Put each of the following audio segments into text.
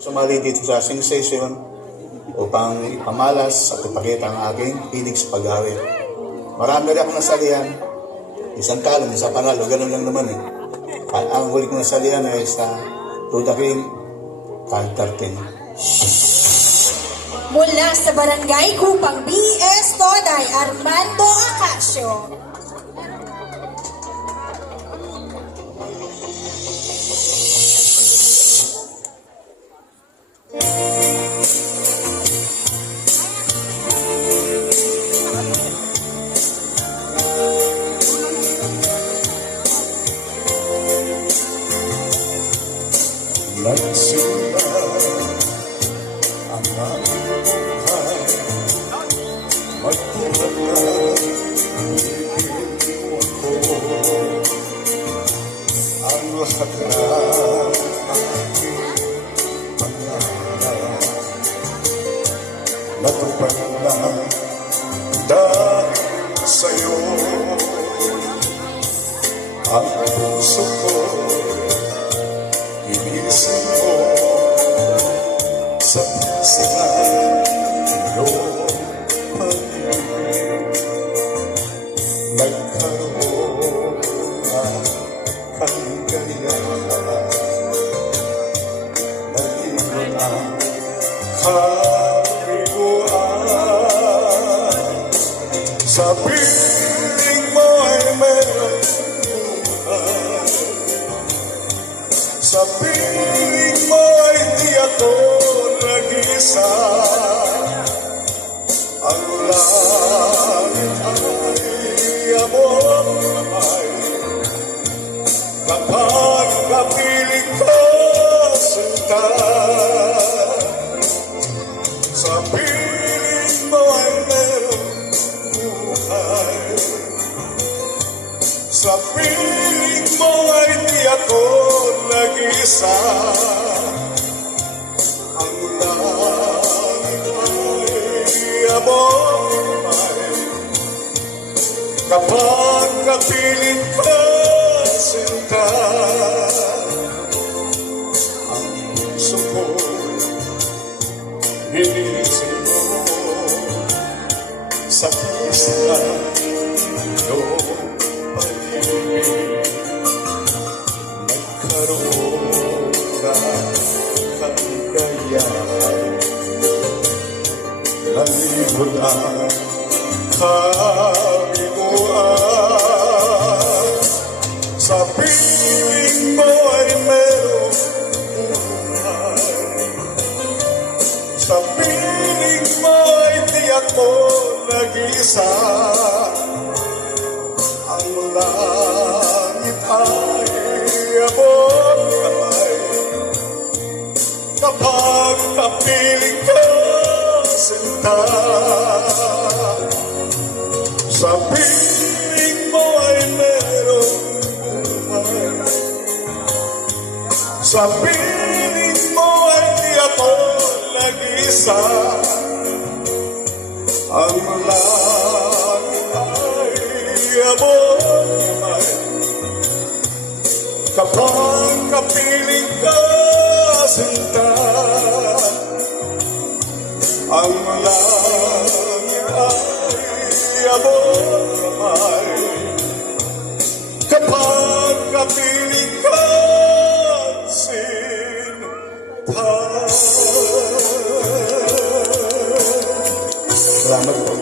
Sumali dito sa Sing Session upang ipamalas at ipakita ang aking pilig sa pag-awit. Marami rin akong nasalihan. Isang talon, isang panalo, ganun lang naman eh. Ang huli kong nasalihan ay sa Ruda King, Tag 13. Mula sa Barangay Kupang B.S. Today, Armando Acacio. Nagsimula ang aming buhay, magtulad na ibigin ko ang lahat na aking pangarap. Natupad na dahil sa'yo ang puso ko. Inisip ko sa puso na iyong pag-ibig, nagkaroon ng kaligayahan, nag-iwan ang kabiguan. Sa piling mo ay meron buhay, sa piling mo ay di ako nag-isa. Ang langit ay amor ay kapag kapiling ko sinta. Sa piling mo ay merong buhay, sa piling mo ay di ako nag-isa. Ang langit ay amor ay kapag kapiling ko sinta. Ang puso ko hinisip mo sa puso na iyong pag-ibig, nagkaroon ng kaligayahan, nalibot ang kabiguan. Sa piling mo ay merong buhay, sa piling mo ay di ako nag-isa. Ang langit ay amor ay kapag kapiling ko sinta. Sa piling mo ay merong buhay, sa piling mo ay di ako nag-isa. Ang langit ay amor ay kapag kapiling ka sinta. Ang langit ay amor ay kapag kapiling ka sinta. Salamat po.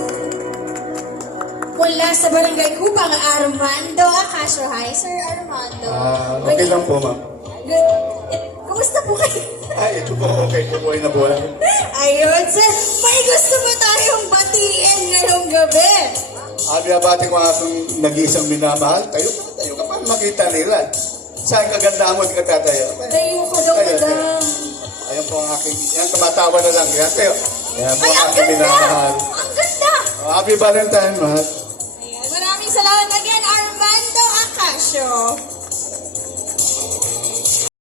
Mula sa Barangay Kupang, Armando Acacio. Hi, Sir Armando. Okay lang po, ma'am. Good. Kumusta po kayo? Ay, ito po, okay po, buhay na buhay. Ayun, sir. May gusto mo tayong batiin ngayong gabi. Abiyabati ko ang aking nag-iisang minamahal. Tayo ka pa makita nila. Saan kagandahan mo, di ka tatayo? Tayo ko daw, madam. Ayan po ang aking, yan, tumatawa na lang. Yan, tayo. Yan po Ay, ang ang aking ganda! minamahal. Ang ganda! Happy Valentine, mahal. Ayan, maraming salamat again, Armando Acacio.